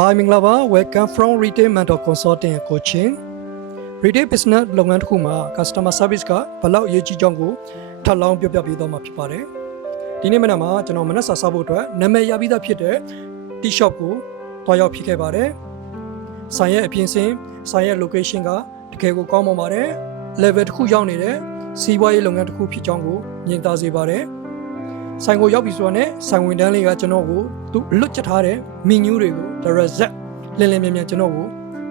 Hi မင်္ဂလာပါ Welcome from Retail Mentor Consulting and Coaching Retail Business လုပ်ငန်းတစ်ခုမှာ Customer Service ကဘယ်လောက်အရေးကြီးကြောင်းကိုထပ်လောင်းပြောပြပေးသွားမှာဖြစ်ပါတယ်ဒီနေ့မနက်မှာကျွန်တော်မနက်စာစားဖို့အတွက်နာမည်ရပြီးသားဖြစ်တဲ့ Tea Shop ကိုတွားရောက်ဖြစ်ခဲ့ပါတယ်ဆိုင်ရဲ့အပြင်စင်ဆိုင်ရဲ့ location ကတကယ်ကိုကောင်းမွန်ပါတယ် level တစ်ခုရောက်နေတဲ့စီးပွားရေးလုပ်ငန်းတစ်ခုဖြစ်ကြောင်းကိုမြင်သာစေပါတယ်ဆိုင်ကိုရောက်ပြီဆိုတော့ ဆိုင်ဝင်တန်းလေးကကျွန်တော်ကိုသူလွတ်ချက်ထားတဲ့ menu တွေကို reset လင်းလင်းမြင်မြင်ကျွန်တော်ကို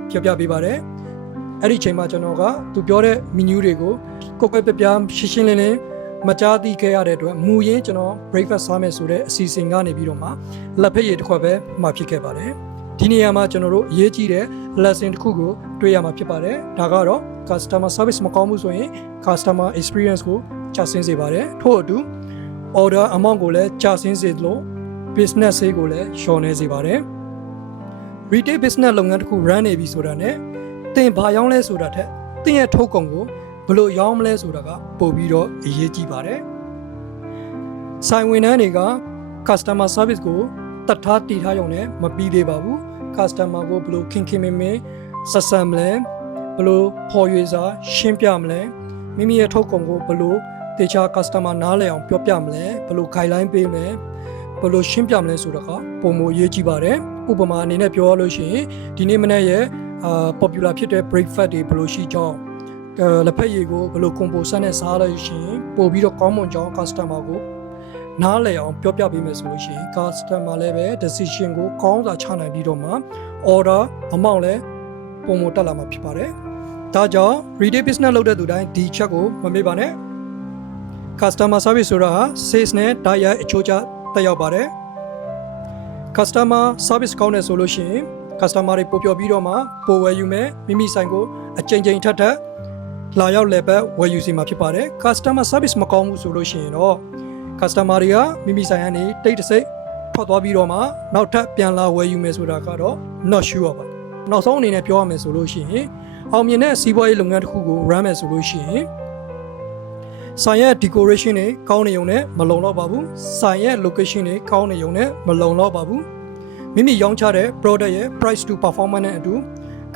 ပြပြပေးပါတယ်အဲ့ဒီချိန်မှာကျွန်တော်ကသူပြောတဲ့ menu တွေကိုကိုယ်ကိုယ်ပြပြရှင်းရှင်းလင်းလင်းမကြားသိခဲ့ရတဲ့အတွက်မူရင်းကျွန်တော် breakfast စားမယ်ဆိုတဲ့အစီအစဉ်ကနေပြီးတော့မှလက်ဖက်ရည်တစ်ခွက်ပဲမှဖြစ်ခဲ့ပါတယ်ဒီနေရာမှာကျွန်တော်တို့အရေးကြီးတဲ့ lesson တစ်ခုကိုတွေ့ရမှာဖြစ်ပါတယ်ဒါကတော့ customer service မကောင်းဘူးဆိုရင် customer experience ကိုကျဆင်းစေပါတယ်ထို့အတူorder amount ကိုလည်းကျဆင်းစေလို့ business ဈေးကိုလည်းလျှော့နေစေပါတယ် retail business လုပ်ငန်းတစ်ခု run နေပြီဆိုတာနဲ့တင်ဘာရောင်းလဲဆိုတာထက်တင်ရဲ့ထုတ်ကုန်ကိုဘယ်လိုရောင်းမလဲဆိုတာကပို့ပြီးတော့အရေးကြီးပါတယ်ဆိုင်ဝင်နှန်းတွေက customer service ကိုတတ်ထားတည်ထားရုံနဲ့မပြီးသေးပါဘူး customer ကိုဘယ်လိုခင်ခင်မင်မင်ဆက်ဆံမလဲဘယ်လိုဖော်ရွေစာရှင်းပြမလဲမိမိရဲ့ထုတ်ကုန်ကိုဘယ်လိုတေချာ customer နားလည်အောင်ပြောပြမလဲဘယ်လို guideline ပေးမလဲဘယ်လိုရှင်းပြမလဲဆိုတာကပုံမရေးကြည့်ပါတယ်ဥပမာအနေနဲ့ပြောရလို့ရှိရင်ဒီနေ့မနေ့ရဲ့popular ဖြစ်တဲ့ breakfast တွေဘယ်လိုရှိကြောင်းလက်ဖက်ရည်ကိုဘယ်လို composition နဲ့စားလို့ရှိရင်ပို့ပြီးတော့ကောင်းမွန်ကြောင်း customer ကိုနားလည်အောင်ပြောပြပေးမယ်ဆိုလို့ရှိရင် customer လည်းပဲ decision ကိုကောင်းစွာချနိုင်ပြီးတော့မှ order amount လည်းပုံမတက်လာမှာဖြစ်ပါတယ်ဒါကြောင့် retail business လုပ်တဲ့သူတိုင်းဒီချက်ကိုမမေ့ပါနဲ့customer service ဆိုတာ sales နဲ့ direct အချိုးကျတက်ရောက်ပါတယ် customer service ကောင်းတယ်ဆိုလို့ရှိရင် customer တွေပို့ပြောပြီးတော့မှပို့ဝယ်ယူမယ်မိမိဆိုင်ကိုအချိန်ချင်းထပ်ထပ်လာရောက်လည်းပဲဝယ်ယူစီမှာဖြစ်ပါတယ် customer service မကောင်းဘူးဆိုလို့ရှိရင်တော့ customer တွေကမိမိဆိုင်ကနေတိတ်တဆိတ်ထွက်သွားပြီးတော့မှနောက်ထပ်ပြန်လာဝယ်ယူမယ်ဆိုတာကတော့ not sure ပါနောက်ဆုံးအနေနဲ့ပြောရမယ်ဆိုလို့ရှိရင်အောင်မြင်တဲ့စီးပွားရေးလုပ်ငန်းတစ်ခုကို run မယ်ဆိုလို့ရှိရင်ဆိုင်ရဲ့ decoration တွေကောင်းနေုံနဲ့မလုံလောက်ပါဘူးဆိုင်ရဲ့ location တွေကောင်းနေုံနဲ့မလုံလောက်ပါဘူးမိမိရောင်းချတဲ့ product ရဲ့ price to performance နဲ့အတူ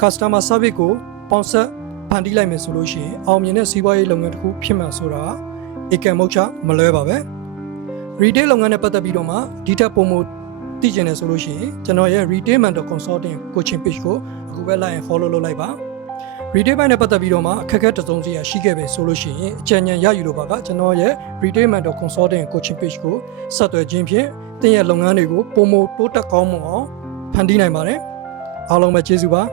customer service ကိုပေါင်းစပ်ဖန်တီးလိုက်မယ်ဆိုလို့ရှိရင်အောင်မြင်တဲ့စီးပွားရေးလုပ်ငန်းတစ်ခုဖြစ်မှာဆိုတာအကံမုတ်ချမလွဲပါပဲ retail လုပ်ငန်းနဲ့ပတ်သက်ပြီးတော့မှဒီထက်ပိုမိုသိကျင်တယ်ဆိုလို့ရှိရင်ကျွန်တော်ရဲ့ retail mentor consulting coaching page ကိုအခုပဲ like and follow လုပ်လိုက်ပါretail ဘိုင်းနဲ့ပတ်သက်ပြီးတော့မှအခက်အခဲတစုံစီရရှိခဲ့ပဲဆိုလို့ရှိရင်အကြံဉာဏ်ရယူလို့ပါကကျွန်တော်ရဲ့ retail mentor consulting coaching page ကိုဆက်သွယ်ခြင်းဖြင့်သင်ရဲ့လုပ်ငန်းတွေကိုပုံမတိုးတက်ကောင်းမွန်အောင်ဖန်တီးနိုင်ပါတယ်အားလုံးပဲကျေးဇူးပါ